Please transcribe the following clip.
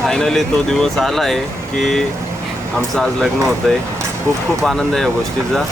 Finally तो दिवस आला आहे की आमचं आज लग्न होतं आहे. खूप खूप आनंद आहे या गोष्टीचा.